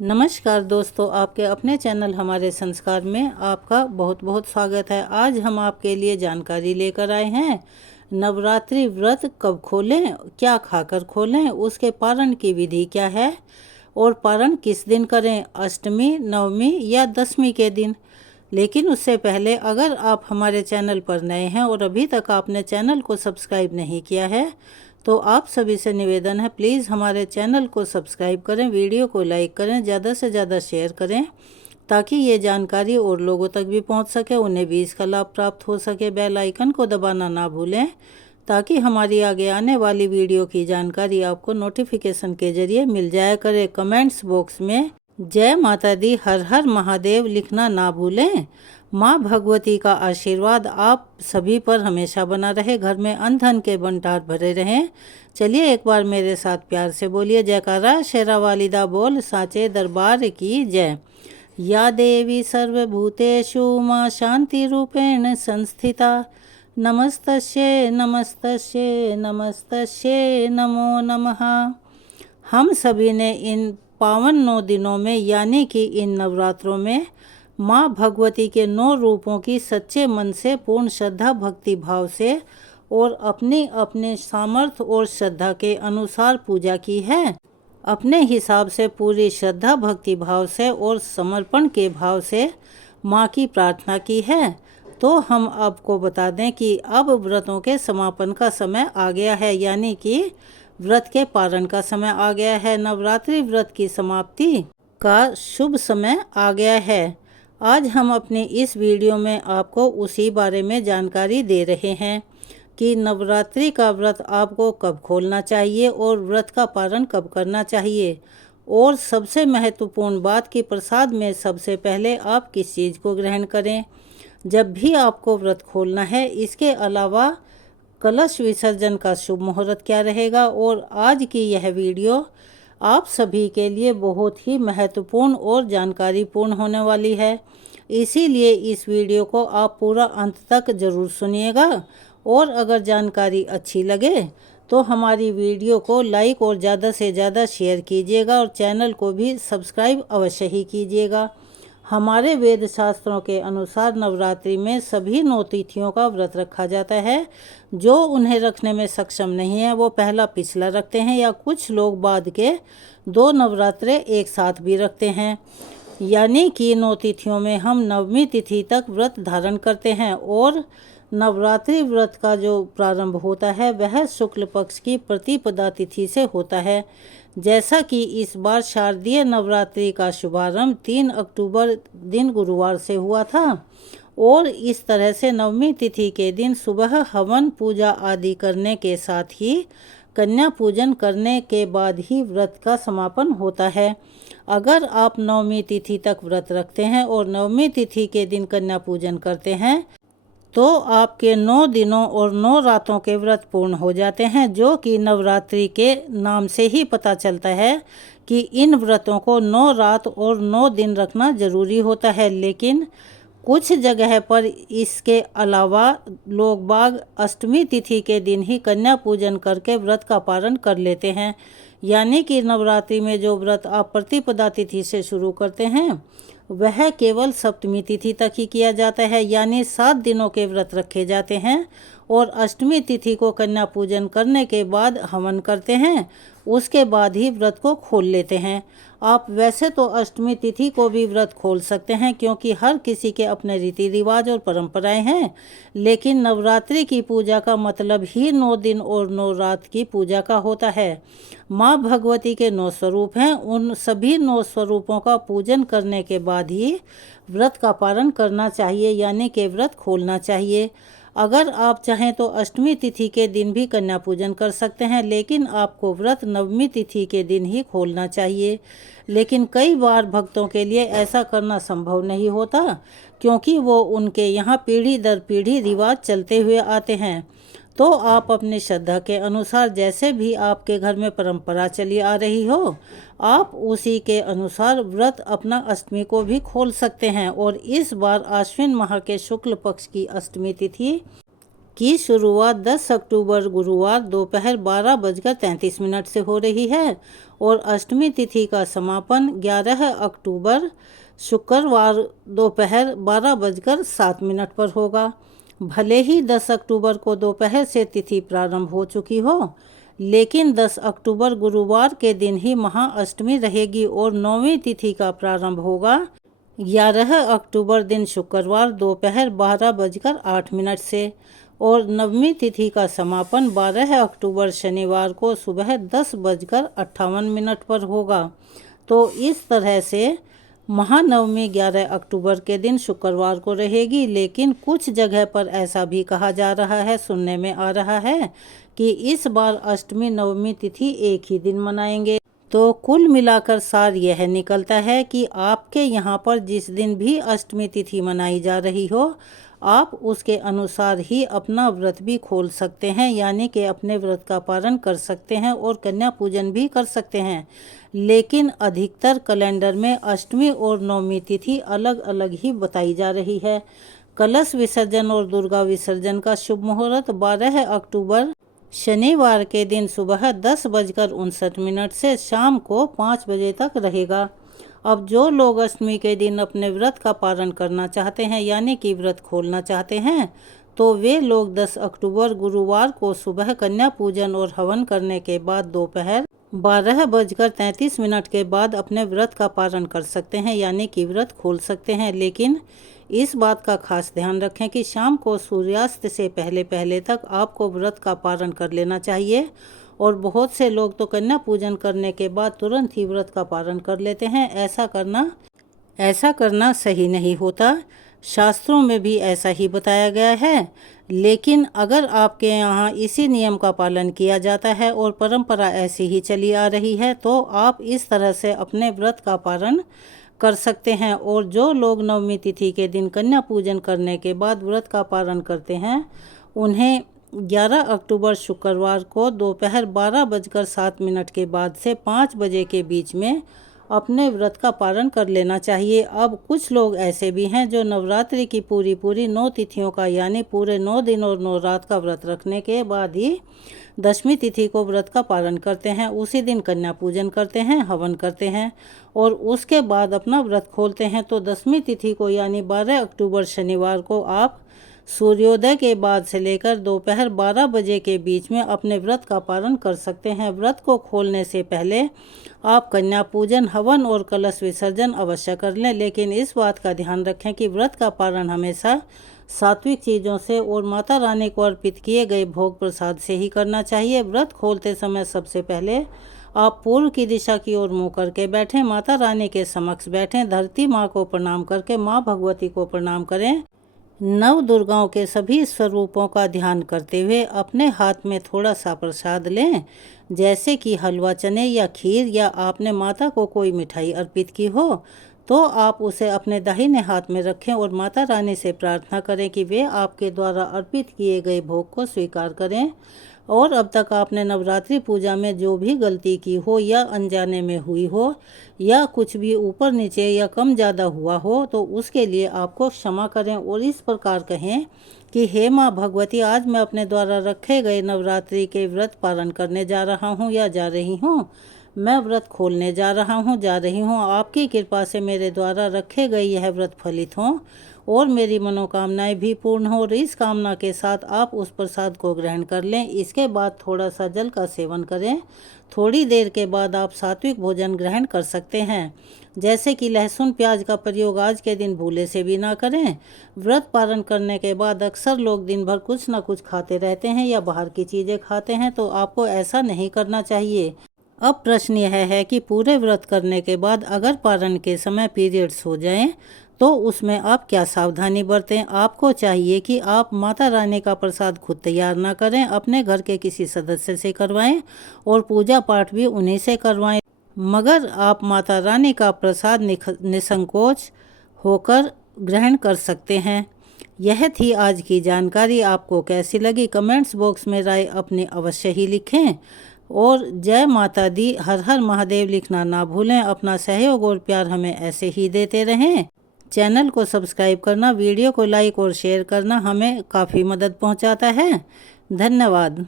नमस्कार दोस्तों, आपके अपने चैनल हमारे संस्कार में आपका बहुत बहुत स्वागत है। आज हम आपके लिए जानकारी लेकर आए हैं। नवरात्रि व्रत कब खोलें, क्या खाकर खोलें, उसके पारण की विधि क्या है और पारण किस दिन करें, अष्टमी, नवमी या दशमी के दिन। लेकिन उससे पहले अगर आप हमारे चैनल पर नए हैं और अभी तक आपने चैनल को सब्सक्राइब नहीं किया है तो आप सभी से निवेदन है, प्लीज़ हमारे चैनल को सब्सक्राइब करें, वीडियो को लाइक करें, ज़्यादा से ज़्यादा शेयर करें ताकि ये जानकारी और लोगों तक भी पहुंच सके, उन्हें भी इसका लाभ प्राप्त हो सके। बेल आइकन को दबाना ना भूलें ताकि हमारी आगे आने वाली वीडियो की जानकारी आपको नोटिफिकेशन के जरिए मिल जाया करे। कमेंट्स बॉक्स में जय माता दी, हर हर महादेव लिखना ना भूलें। माँ भगवती का आशीर्वाद आप सभी पर हमेशा बना रहे, घर में अन्न धन के भंडार भरे रहें। चलिए एक बार मेरे साथ प्यार से बोलिए जयकारा शेरा वालिदा बोल साचे दरबार की जय। या देवी सर्वभूतेषु माँ शांति रूपेण संस्थिता, नमस्तस्ये नमस्तस्ये नमस्तस्ये नमो नमः। हम सभी ने इन पावन 9 दिनों में यानी कि इन नवरात्रों में माँ भगवती के 9 रूपों की सच्चे मन से पूर्ण श्रद्धा भक्ति भाव से और अपने अपने सामर्थ्य और श्रद्धा के अनुसार पूजा की है। अपने हिसाब से पूरी श्रद्धा भक्ति भाव से और समर्पण के भाव से माँ की प्रार्थना की है। तो हम आपको बता दें कि अब व्रतों के समापन का समय आ गया है, यानी कि व्रत के पारण का समय आ गया है। नवरात्रि व्रत की समाप्ति का शुभ समय आ गया है। आज हम अपनी इस वीडियो में आपको उसी बारे में जानकारी दे रहे हैं कि नवरात्रि का व्रत आपको कब खोलना चाहिए और व्रत का पारण कब करना चाहिए। और सबसे महत्वपूर्ण बात कि प्रसाद में सबसे पहले आप किस चीज़ को ग्रहण करें जब भी आपको व्रत खोलना है। इसके अलावा कलश विसर्जन का शुभ मुहूर्त क्या रहेगा। और आज की यह वीडियो आप सभी के लिए बहुत ही महत्वपूर्ण और जानकारीपूर्ण होने वाली है, इसीलिए इस वीडियो को आप पूरा अंत तक ज़रूर सुनिएगा। और अगर जानकारी अच्छी लगे तो हमारी वीडियो को लाइक और ज़्यादा से ज़्यादा शेयर कीजिएगा और चैनल को भी सब्सक्राइब अवश्य ही कीजिएगा। हमारे वेद शास्त्रों के अनुसार नवरात्रि में सभी 9 तिथियों का व्रत रखा जाता है। जो उन्हें रखने में सक्षम नहीं है वो पहला पिछला रखते हैं या कुछ लोग बाद के 2 नवरात्रे एक साथ भी रखते हैं। यानी कि 9 तिथियों में हम नवमी तिथि तक व्रत धारण करते हैं और नवरात्रि व्रत का जो प्रारंभ होता है वह शुक्ल पक्ष की प्रतिपदा तिथि से होता है। जैसा कि इस बार शारदीय नवरात्रि का शुभारंभ 3 अक्टूबर दिन गुरुवार से हुआ था और इस तरह से नवमी तिथि के दिन सुबह हवन पूजा आदि करने के साथ ही कन्या पूजन करने के बाद ही व्रत का समापन होता है। अगर आप नवमी तिथि तक व्रत रखते हैं और नवमी तिथि के दिन कन्या पूजन करते हैं तो आपके 9 दिनों और 9 रातों के व्रत पूर्ण हो जाते हैं, जो कि नवरात्रि के नाम से ही पता चलता है कि इन व्रतों को 9 रात और 9 दिन रखना जरूरी होता है। लेकिन कुछ जगह पर इसके अलावा लोग बाग अष्टमी तिथि के दिन ही कन्या पूजन करके व्रत का पारण कर लेते हैं। यानी कि नवरात्रि में जो व्रत आप प्रतिपदा तिथि से शुरू करते हैं वह केवल सप्तमी तिथि तक ही किया जाता है, यानी 7 दिनों के व्रत रखे जाते हैं और अष्टमी तिथि को कन्या पूजन करने के बाद हवन करते हैं, उसके बाद ही व्रत को खोल लेते हैं। आप वैसे तो अष्टमी तिथि को भी व्रत खोल सकते हैं क्योंकि हर किसी के अपने रीति रिवाज और परंपराएं हैं, लेकिन नवरात्रि की पूजा का मतलब ही 9 दिन और 9 रात की पूजा का होता है। माँ भगवती के 9 स्वरूप हैं, उन सभी 9 स्वरूपों का पूजन करने के बाद ही व्रत का पारण करना चाहिए, यानी कि व्रत खोलना चाहिए। अगर आप चाहें तो अष्टमी तिथि के दिन भी कन्या पूजन कर सकते हैं, लेकिन आपको व्रत नवमी तिथि के दिन ही खोलना चाहिए। लेकिन कई बार भक्तों के लिए ऐसा करना संभव नहीं होता क्योंकि वो उनके यहाँ पीढ़ी दर पीढ़ी रिवाज चलते हुए आते हैं। तो आप अपनी श्रद्धा के अनुसार जैसे भी आपके घर में परंपरा चली आ रही हो आप उसी के अनुसार व्रत अपना अष्टमी को भी खोल सकते हैं। और इस बार आश्विन माह के शुक्ल पक्ष की अष्टमी तिथि की शुरुआत 10 अक्टूबर गुरुवार दोपहर 12:33 से हो रही है और अष्टमी तिथि का समापन 11 अक्टूबर शुक्रवार दोपहर 12:07 पर होगा। भले ही 10 अक्टूबर को दोपहर से तिथि प्रारंभ हो चुकी हो, लेकिन 10 अक्टूबर गुरुवार के दिन ही महाअष्टमी रहेगी और 9वीं तिथि का प्रारंभ होगा 11 अक्टूबर दिन शुक्रवार दोपहर 12:08 से और 9वीं तिथि का समापन 12 अक्टूबर शनिवार को सुबह 10:58 पर होगा। तो इस तरह से महानवमी 11 अक्टूबर के दिन शुक्रवार को रहेगी, लेकिन कुछ जगह पर ऐसा भी कहा जा रहा है, सुनने में आ रहा है कि इस बार अष्टमी नवमी तिथि एक ही दिन मनाएंगे। तो कुल मिलाकर सार यह निकलता है कि आपके यहाँ पर जिस दिन भी अष्टमी तिथि मनाई जा रही हो, आप उसके अनुसार ही अपना व्रत भी खोल सकते हैं, यानी कि अपने व्रत का पालन कर सकते हैं और कन्या पूजन भी कर सकते हैं। लेकिन अधिकतर कैलेंडर में अष्टमी और नवमी तिथि अलग अलग ही बताई जा रही है। कलश विसर्जन और दुर्गा विसर्जन का शुभ मुहूर्त 12 अक्टूबर शनिवार के दिन सुबह 10:59 से शाम को 5 बजे तक रहेगा। अब जो लोग अष्टमी के दिन अपने व्रत का पालन करना चाहते हैं, यानी कि व्रत खोलना चाहते हैं, तो वे लोग 10 अक्टूबर गुरुवार को सुबह कन्या पूजन और हवन करने के बाद दोपहर 12:33 के बाद अपने व्रत का पालन कर सकते हैं, यानी कि व्रत खोल सकते हैं। लेकिन इस बात का खास ध्यान रखें कि शाम को सूर्यास्त से पहले पहले तक आपको व्रत का पालन कर लेना चाहिए। और बहुत से लोग तो कन्या पूजन करने के बाद तुरंत ही व्रत का पालन कर लेते हैं। ऐसा करना सही नहीं होता। शास्त्रों में भी ऐसा ही बताया गया है। लेकिन अगर आपके यहाँ इसी नियम का पालन किया जाता है और परंपरा ऐसी ही चली आ रही है, तो आप इस तरह से अपने व्रत का पालन कर सकते हैं। और जो लोग नवमी तिथि के दिन कन्या पूजन करने के बाद व्रत का पालन करते हैं, उन्हें 11 अक्टूबर शुक्रवार को दोपहर 12:07 के बाद से 5 बजे के बीच में अपने व्रत का पालन कर लेना चाहिए। अब कुछ लोग ऐसे भी हैं जो नवरात्रि की पूरी 9 तिथियों का, यानी पूरे 9 दिन और 9 रात का व्रत रखने के बाद ही 10वीं तिथि को व्रत का पालन करते हैं। उसी दिन कन्या पूजन करते हैं, हवन करते हैं और उसके बाद अपना व्रत खोलते हैं। तो 10वीं तिथि को यानी 12 अक्टूबर शनिवार को आप सूर्योदय के बाद से लेकर दोपहर 12 बजे के बीच में अपने व्रत का पालन कर सकते हैं। व्रत को खोलने से पहले आप कन्या पूजन, हवन और कलश विसर्जन अवश्य कर लें। लेकिन इस बात का ध्यान रखें कि व्रत का पालन हमेशा सात्विक चीज़ों से और माता रानी को अर्पित किए गए भोग प्रसाद से ही करना चाहिए। व्रत खोलते समय सबसे पहले आप पूर्व की दिशा की ओर मुँह करके बैठें, माता रानी के समक्ष बैठें, धरती माँ को प्रणाम करके माँ भगवती को प्रणाम करें। नव दुर्गाओं के सभी स्वरूपों का ध्यान करते हुए अपने हाथ में थोड़ा सा प्रसाद लें, जैसे कि हलवा, चने या खीर, या आपने माता को कोई मिठाई अर्पित की हो तो आप उसे अपने दाहिने हाथ में रखें और माता रानी से प्रार्थना करें कि वे आपके द्वारा अर्पित किए गए भोग को स्वीकार करें। और अब तक आपने नवरात्रि पूजा में जो भी गलती की हो या अनजाने में हुई हो या कुछ भी ऊपर नीचे या कम ज़्यादा हुआ हो, तो उसके लिए आपको क्षमा करें और इस प्रकार कहें कि हे माँ भगवती, आज मैं अपने द्वारा रखे गए नवरात्रि के व्रत पालन करने जा रहा हूँ या जा रही हूँ। मैं व्रत खोलने जा रहा हूँ, जा रही हूँ। आपकी कृपा से मेरे द्वारा रखे गए यह व्रत फलित हों और मेरी मनोकामनाएं भी पूर्ण हो। और इस कामना के साथ आप उस प्रसाद को ग्रहण कर लें। इसके बाद थोड़ा सा जल का सेवन करें। थोड़ी देर के बाद आप सात्विक भोजन ग्रहण कर सकते हैं, जैसे कि लहसुन प्याज का प्रयोग आज के दिन भूले से भी ना करें। व्रत पालन करने के बाद अक्सर लोग दिन भर कुछ ना कुछ खाते रहते हैं या बाहर की चीज़ें खाते हैं, तो आपको ऐसा नहीं करना चाहिए। अब प्रश्न यह है कि पूरे व्रत करने के बाद अगर पारण के समय पीरियड्स हो जाएं, तो उसमें आप क्या सावधानी बरतें। आपको चाहिए कि आप माता रानी का प्रसाद खुद तैयार ना करें, अपने घर के किसी सदस्य से करवाएं और पूजा पाठ भी उन्हीं से करवाएं। मगर आप माता रानी का प्रसाद निसंकोच होकर ग्रहण कर सकते हैं। यह थी आज की जानकारी। आपको कैसी लगी कमेंट्स बॉक्स में राय अपनी अवश्य ही लिखें। और जय माता दी, हर हर महादेव लिखना ना भूलें। अपना सहयोग और प्यार हमें ऐसे ही देते रहें। चैनल को सब्सक्राइब करना, वीडियो को लाइक और शेयर करना हमें काफ़ी मदद पहुंचाता है। धन्यवाद।